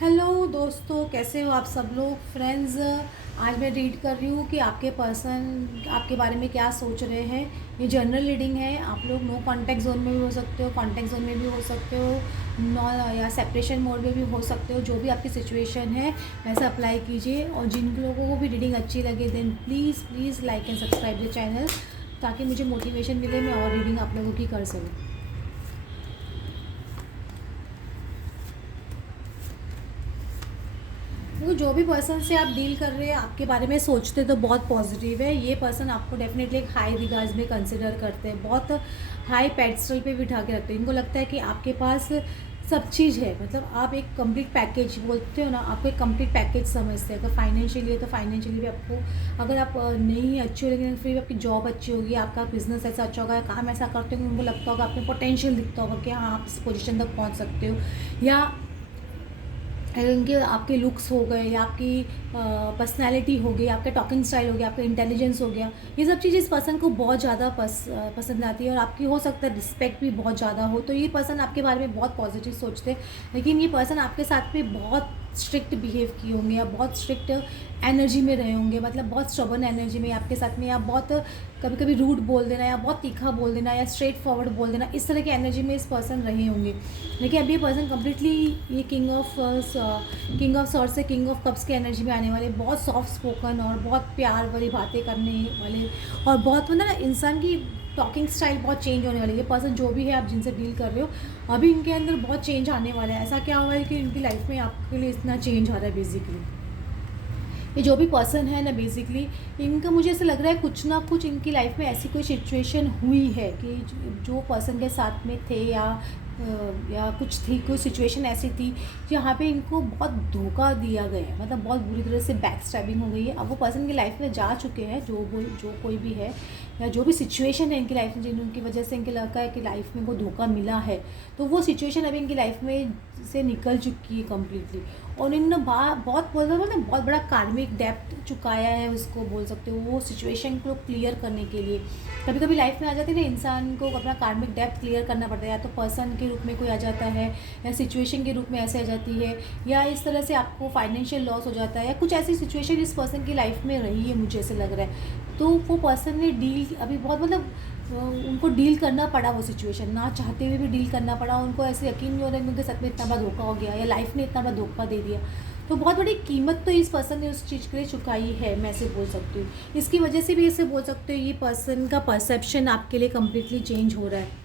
Hello दोस्तों, कैसे हो आप सब लोग फ्रेंड्स। आज मैं रीड कर रही हूँ कि आपके पर्सन आपके बारे में क्या सोच रहे हैं। ये जनरल रीडिंग है। आप लोग नो कांटेक्ट जोन में भी हो सकते हो, कांटेक्ट जोन में भी हो सकते हो, नॉ या सेपरेशन मोड में भी हो सकते हो। जो भी आपकी सिचुएशन है वैसे अप्लाई कीजिए। और जिन लोगों को भी रीडिंग अच्छी लगे then please please like and subscribe the channel, ताकि मुझे मोटिवेशन मिले मैं और रीडिंग आप लोगों की कर सकूँ। वो जो भी पर्सन से आप डील कर रहे हैं आपके बारे में सोचते तो बहुत पॉजिटिव है। ये पर्सन आपको डेफिनेटली एक हाई रिगार्ड्स में कंसिडर करते हैं, बहुत हाई पेडस्टल पे बिठा के रखते हैं। इनको लगता है कि आपके पास सब चीज़ है, मतलब आप एक कंप्लीट पैकेज बोलते हो ना, आपको एक कंप्लीट पैकेज समझते हैं। अगर फाइनेंशियली है तो फाइनेंशियली भी आपको, अगर आप नहीं अच्छी हो लेकिन फिर भी आपकी जॉब अच्छी होगी, आपका बिजनेस ऐसा अच्छा होगा, काम ऐसा करते होंगे, उनको लगता होगा, आपने पोटेंशियल दिखता होगा कि हाँ आप इस पोजीशन तक पहुंच सकते हो। या इनके आपके लुक्स हो गए, या आपकी पर्सनैलिटी हो गई, आपका टॉकिंग स्टाइल हो गया, आपका इंटेलिजेंस हो गया, ये सब चीज़ इस पर्सन को बहुत ज़्यादा पसंद आती है। और आपकी हो सकता है रिस्पेक्ट भी बहुत ज़्यादा हो, तो ये पर्सन आपके बारे में बहुत पॉजिटिव सोचते हैं। लेकिन ये पर्सन आपके साथ में बहुत स्ट्रिक्ट बिहेव किए होंगे, या बहुत स्ट्रिक्ट एनर्जी में रहे होंगे, मतलब बहुत स्टबर्न एनर्जी में आपके साथ में, या बहुत कभी कभी रूड बोल देना, या बहुत तीखा बोल देना, या स्ट्रेट फॉरवर्ड बोल देना, इस तरह की एनर्जी में इस पर्सन रहे होंगे। लेकिन अभी ये पर्सन कम्प्लीटली ये किंग ऑफ सॉर्ट्स से किंग ऑफ कप्स की एनर्जी में आने वाले, बहुत सॉफ्ट स्पोकन और बहुत प्यार वाली बातें करने वाले, और बहुत मतलब ना इंसान की टॉकिंग स्टाइल बहुत चेंज होने वाली है। ये पर्सन जो भी है आप जिनसे डील कर रहे हो, अभी इनके अंदर बहुत चेंज आने वाला है। ऐसा क्या हुआ है कि इनकी लाइफ में आपके लिए इतना चेंज आ रहा है। बेसिकली ये जो भी पर्सन है ना, बेसिकली इनका मुझे ऐसा लग रहा है कुछ ना कुछ इनकी लाइफ में ऐसी कोई सिचुएशन हुई है कि जो पर्सन के साथ में थे, या कुछ थी, कोई सिचुएशन ऐसी थी जहाँ पे इनको बहुत धोखा दिया गया है, मतलब बहुत बुरी तरह से बैक स्टैबिंग हो गई है। अब वो पर्सन की लाइफ में जा चुके हैं, जो कोई भी है, या जो भी सिचुएशन है इनकी लाइफ में जिनकी वजह से इनके लगता है कि लाइफ में वो धोखा मिला है, तो वो सिचुएशन अभी इनकी लाइफ में से निकल चुकी है कम्प्लीटली। और इन्होंने बहुत मतलब बहुत बड़ा कार्मिक डेप्थ चुकाया है, उसको बोल सकते हो, वो सिचुएशन को क्लियर करने के लिए। कभी कभी लाइफ में आ जाती है ना, इंसान को अपना कार्मिक डेप्थ क्लियर करना पड़ता है, या तो पर्सन के रूप में कोई आ जाता है, या सिचुएशन के रूप में ऐसे आ जाती है, या इस तरह से आपको फाइनेंशियल लॉस हो जाता है, या कुछ ऐसी सिचुएशन इस पर्सन की लाइफ में रही है, मुझे ऐसे लग रहा है। तो वो पर्सन ने डील अभी बहुत मतलब उनको डील करना पड़ा, वो सिचुएशन ना चाहते हुए भी डील करना पड़ा उनको। ऐसे यकीन नहीं हो रहा है कि उनके साथ में इतना बड़ा धोखा हो गया, या लाइफ ने इतना बड़ा धोखा दे दिया। तो बहुत बड़ी कीमत तो इस पर्सन ने उस चीज़ के लिए चुकाई है, मैं ऐसे बोल सकती हूँ। इसकी वजह से भी ऐसे बोल सकते हो ये पर्सन का परसेप्शन आपके लिए कम्प्लीटली चेंज हो रहा है।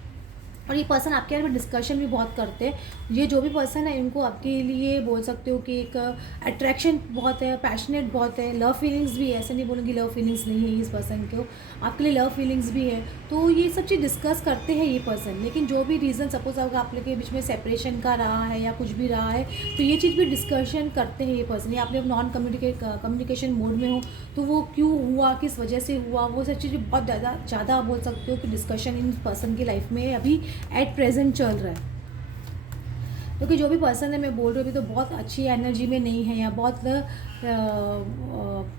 और ये पर्सन आपके बारे में डिस्कशन भी बहुत करते हैं। ये जो भी पर्सन है इनको आपके लिए बोल सकते हो कि एक अट्रैक्शन बहुत है, पैशनेट बहुत है, लव फीलिंग्स भी है। ऐसे नहीं बोलूँगी लव फीलिंग्स नहीं है इस पर्सन को, आपके लिए लव फीलिंग्स भी है। तो ये सब चीज़ डिस्कस करते हैं ये पर्सन। लेकिन जो भी रीज़न सपोज अगर आप लोग के बीच में सेपरेशन का रहा है या कुछ भी रहा है, तो ये चीज़ भी डिस्कशन करते हैं ये पर्सन। या आप लोग नॉन कम्युनिकेशन मोड में हो तो वो क्यों हुआ, किस वजह से हुआ, वो सब चीज़ें बहुत ज़्यादा बोल सकते हो कि डिस्कशन इन पर्सन की लाइफ में अभी एट प्रेजेंट चल रहा है। क्योंकि जो भी पर्सन है मैं बोल रही हूँ अभी तो बहुत अच्छी एनर्जी में नहीं है, या बहुत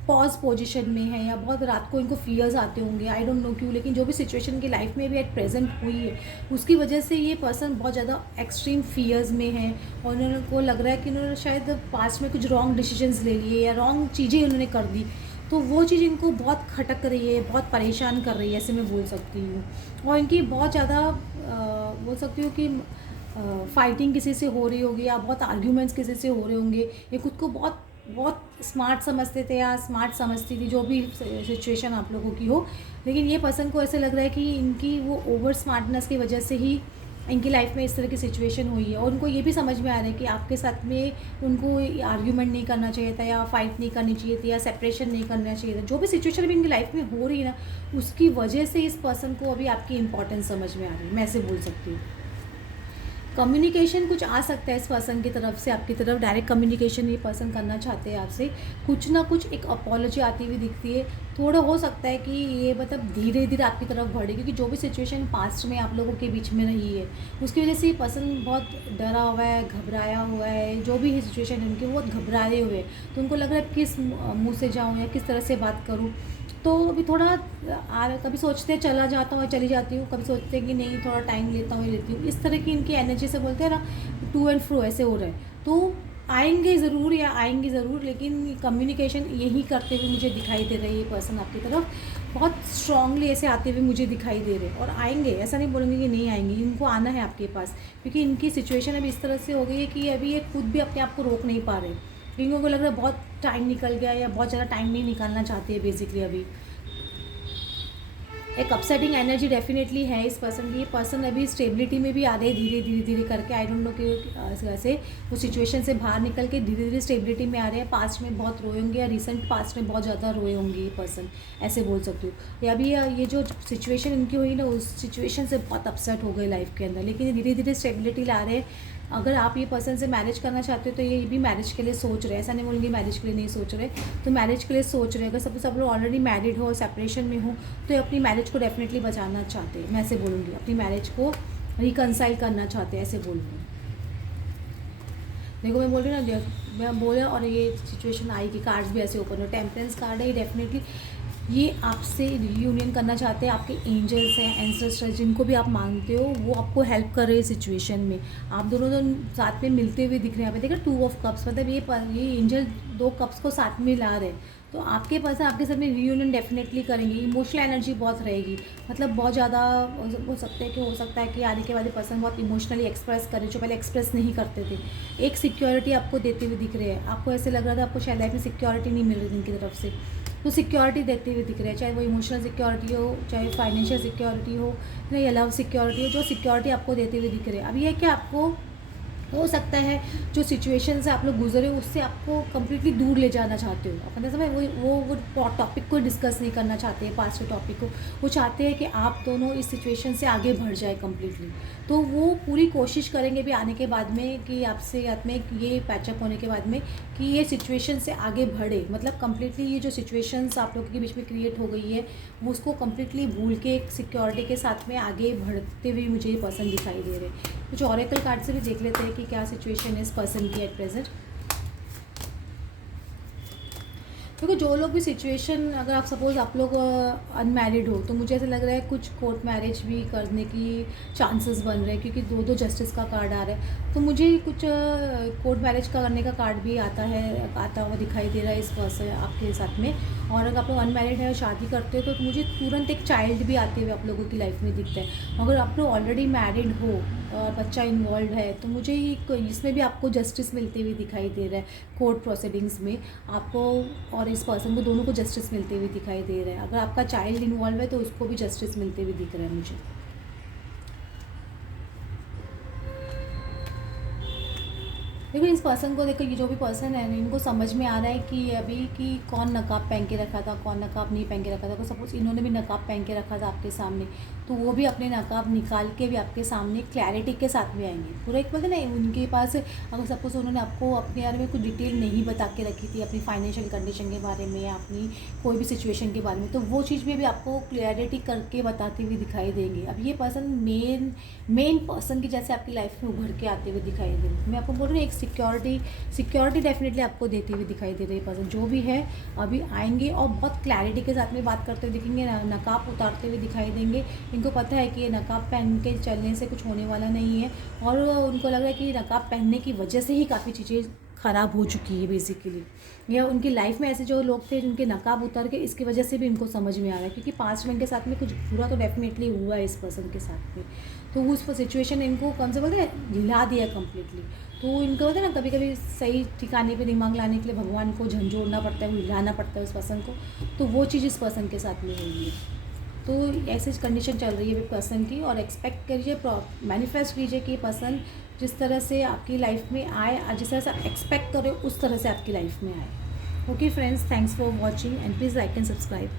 पॉज पोजीशन में है, या बहुत रात को इनको फियर्स आते होंगे, आई डोंट नो क्यों। लेकिन जो भी सिचुएशन की लाइफ में भी एट प्रेजेंट हुई है उसकी वजह से ये पर्सन बहुत ज़्यादा एक्सट्रीम फियर्स में है। और उनको लग रहा है कि उन्होंने शायद पास्ट में कुछ रॉन्ग डिसीजंस ले लिए, या रॉन्ग चीज़ें उन्होंने कर दी, तो वो चीज़ इनको बहुत खटक रही है, बहुत परेशान कर रही है, ऐसे मैं बोल सकती हूँ। और इनकी बहुत ज़्यादा बोल सकती हूँ कि फाइटिंग किसी से हो रही होगी, या बहुत आर्ग्यूमेंट्स किसी से हो रहे होंगे। ये खुद को बहुत बहुत स्मार्ट समझते थे, या स्मार्ट समझती थी, जो भी सिचुएशन आप लोगों की हो। लेकिन ये पर्सन को ऐसे लग रहा है कि इनकी वो ओवर स्मार्टनेस की वजह से ही इनकी लाइफ में इस तरह की सिचुएशन हुई है। और उनको ये भी समझ में आ रहा है कि आपके साथ में उनको आर्ग्यूमेंट नहीं करना चाहिए था, या फाइट नहीं करनी चाहिए थी, या सेपरेशन नहीं करना चाहिए था। जो भी सिचुएशन भी इनकी लाइफ में हो रही है ना, उसकी वजह से इस पर्सन को अभी आपकी इंपॉर्टेंस समझ में आ रही है, मैं ऐसे बोल सकती हूँ। कम्युनिकेशन कुछ आ सकता है इस पर्सन की तरफ से आपकी तरफ, डायरेक्ट कम्युनिकेशन ये पर्सन करना चाहते हैं आपसे। कुछ ना कुछ एक अपॉलॉजी आती हुई दिखती है। थोड़ा हो सकता है कि ये मतलब धीरे धीरे आपकी तरफ बढ़े, क्योंकि जो भी सिचुएशन पास्ट में आप लोगों के बीच में रही है उसकी वजह से ये पर्सन बहुत डरा हुआ है, घबराया हुआ है। जो भी सिचुएशन है उनके, वो बहुत घबराए हुए हैं। तो उनको लग रहा है किस मुँह से जाऊँ, या किस तरह से बात करूँ। तो अभी थोड़ा कभी सोचते हैं चला जाता हूँ या चली जाती हूँ, कभी सोचते हैं कि नहीं थोड़ा टाइम लेता हूँ, लेती हूँ। इस तरह की इनकी एनर्जी से बोलते हैं ना, टू एंड फ्रो ऐसे हो रहे हैं। तो आएंगे ज़रूर या आएंगे ज़रूर, लेकिन कम्युनिकेशन यही करते हुए मुझे दिखाई दे रही है। ये पर्सन आपकी तरफ बहुत स्ट्रांगली ऐसे आते हुए मुझे दिखाई दे रहे हैं, और आएंगे, ऐसा नहीं बोलेंगे कि नहीं आएंगे, इनको आना है आपके पास, क्योंकि इनकी सिचुएशन अभी इस तरह से हो गई है कि अभी ये खुद भी अपने आप को रोक नहीं पा रहे, क्योंकि इनको लग रहा है बहुत टाइम निकल गया, या बहुत ज़्यादा टाइम नहीं निकालना चाहती है बेसिकली। अभी एक अपसेटिंग एनर्जी डेफिनेटली है इस पर्सन की। ये पर्सन अभी स्टेबिलिटी में भी आ रहे हैं धीरे धीरे धीरे करके। आई डोंट नो कि वैसे वो सिचुएशन से बाहर निकल के धीरे धीरे स्टेबिलिटी में आ रहे हैं। पास्ट में बहुत रोए होंगे, या रिसेंट पास्ट में बहुत ज़्यादा रोए होंगे ये पर्सन, ऐसे बोल सकती हूँ। या अभी ये जो सिचुएशन इनकी हुई ना, उस सिचुएशन से बहुत अपसेट हो गए लाइफ के अंदर, लेकिन धीरे धीरे स्टेबिलिटी ला रहे हैं। अगर आप ये पर्सन से मैरिज करना चाहते हो तो ये भी मैरिज के लिए सोच रहे हैं, ऐसा नहीं बोलूँगी मैरिज के लिए नहीं सोच रहे, तो मैरिज के लिए सोच रहे हैं। अगर सब सब लोग ऑलरेडी मैरिड हो, सेपरेशन में हो, तो ये अपनी मैरिज को डेफिनेटली बचाना चाहते हैं। मैं ऐसे बोलूँगी, अपनी मैरिज को रिकनसाइल करना चाहते हैं, ऐसे बोलूँगी। देखो मैं बोल रही हूँ ना, मैं बोला, और ये सिचुएशन आई कि कार्ड्स भी ऐसे ओपन हो। टेम्परेंस कार्ड है, ये डेफिनेटली ये आपसे रियूनियन करना चाहते हैं। आपके एंजल्स हैं, एंसेस्टर्स जिनको भी आप मानते हो, वो आपको हेल्प कर रहे हैं सिचुएशन में। आप दोनों साथ में मिलते हुए दिख रहे हैं। यहाँ पे देखा 2 ऑफ कप्स, मतलब ये एंजल 2 कप्स को साथ में ला रहे हैं। तो आपके पास आपके साथ में रियूनियन डेफिनेटली करेंगे। इमोशनल एनर्जी बहुत रहेगी, मतलब बहुत ज़्यादा हो सकता है कि आने के बाद पर्सन बहुत इमोशनली एक्सप्रेस करे, जो पहले एक्सप्रेस नहीं करते थे। एक सिक्योरिटी आपको देते हुए दिख रहे हैं। आपको ऐसे लग रहा था आपको शायद लाइफ में सिक्योरिटी नहीं मिल रही थी इनकी तरफ से, तो सिक्योरिटी देते हुए दिख रहे हैं। चाहे वो इमोशनल सिक्योरिटी हो, चाहे फाइनेंशियल सिक्योरिटी हो, या लव सिक्योरिटी हो, जो सिक्योरिटी आपको देते हुए दिख रहे हैं। अब ये है कि आपको हो सकता है जो सिचुएशन से आप लोग गुजरे हो उससे आपको कम्प्लीटली दूर ले जाना चाहते हो। अपने समय वो टॉपिक को डिस्कस नहीं करना चाहते हैं, पास्ट के टॉपिक को। वो चाहते हैं कि आप दोनों इस सिचुएशन से आगे बढ़ जाए कम्प्लीटली। तो वो पूरी कोशिश करेंगे भी आने के बाद में कि आपसे में ये पैचअप होने के बाद में कि ये सिचुएशन से आगे बढ़े, मतलब कम्प्लीटली ये जो सिचुएशंस आप लोगों के बीच में क्रिएट हो गई है वो उसको कम्प्लीटली भूल के एक सिक्योरिटी के साथ में आगे बढ़ते हुए मुझे ये पर्सन दिखाई दे रहे हैं। कुछ ऑरेकल कार्ड से भी देख लेते हैं कि क्या सिचुएशन है इस पर्सन की एट प्रेजेंट। क्योंकि जो लोग भी सिचुएशन, अगर आप सपोज़ आप लोग अनमैरिड हो, तो मुझे ऐसा लग रहा है कुछ कोर्ट मैरिज भी करने की चांसेस बन रहे हैं, क्योंकि 2 जस्टिस का कार्ड आ रहा है। तो मुझे कुछ कोर्ट मैरिज का करने का कार्ड भी आता हुआ दिखाई दे रहा है इस पर्सन आपके साथ में। और अगर आप लोग अनमैरिड है और शादी करते हो तो मुझे तुरंत एक चाइल्ड भी आते हुए आप लोगों की लाइफ में दिखता है। अगर आप लोग ऑलरेडी मैरिड हो और बच्चा इन्वॉल्व है, तो मुझे इसमें भी आपको जस्टिस मिलते हुए दिखाई दे रहा है। कोर्ट प्रोसीडिंग्स में आपको और इस पर्सन को दोनों को जस्टिस मिलते हुए दिखाई दे रहा है। अगर आपका चाइल्ड इन्वॉल्व है तो उसको भी जस्टिस मिलते हुए दिख रहा है मुझे। देखो इस पर्सन को, देखो ये जो भी पर्सन है इनको समझ में आ रहा है कि अभी कि कौन नकाब पहन के रखा था, कौन नकाब नहीं पहन के रखा था। तो सपोज इन्होंने भी नकाब पहन के रखा था आपके सामने, तो वो भी अपने नकाब निकाल के भी आपके सामने क्लैरिटी के साथ में आएंगे। पूरा एक बोलते ना, उनके पास अगर सपोज उन्होंने आपको अपने बारे में कुछ डिटेल नहीं बता के रखी थी, अपनी फाइनेंशियल कंडीशन के बारे में या अपनी कोई भी सिचुएशन के बारे में, तो वो चीज़ में भी आपको क्लैरिटी करके बताते हुए दिखाई देंगे। अब ये पर्सन मेन पर्सन की जैसे आपकी लाइफ में उभर के आते हुए दिखाई दे रहे। मैं आपको बोल रही हूँ एक सिक्योरिटी डेफिनेटली आपको देते हुए दिखाई दे रही है। पर्सन जो भी है अभी आएंगे और बहुत क्लैरिटी के साथ में बात करते हुए दिखेंगे, नकाब उतारते हुए दिखाई देंगे। इनको पता है कि ये नकाब पहन के चलने से कुछ होने वाला नहीं है, और उनको लग रहा है कि नकाब पहनने की वजह से ही काफ़ी चीज़ें ख़राब हो चुकी है बेसिकली, या उनकी लाइफ में ऐसे जो लोग थे जिनके नकाब उतार के इसकी वजह से भी इनको समझ में आ रहा है, क्योंकि पास्ट में इनके साथ में कुछ बुरा तो डेफिनेटली हुआ है इस पर्सन के साथ में। तो उस सिचुएशन ने इनको कम से बोलते हैं हिला दिया कम्प्लीटली। तो इनको होता है ना, कभी कभी सही ठिकाने पे दिमाग लाने के लिए भगवान को झंझोड़ना पड़ता है, हिलाना पड़ता है उस पर्सन को। तो वो चीज़ इस पर्सन के साथ में हुई है। तो ऐसी कंडीशन चल रही है पर्सन की, और एक्सपेक्ट करिए, मैनिफेस्ट कीजिए कि पर्सन जिस तरह से आपकी लाइफ में आए, जिस तरह से आप एक्सपेक्ट करें उस तरह से आपकी लाइफ में आए। Okay friends, thanks for watching and please like and subscribe.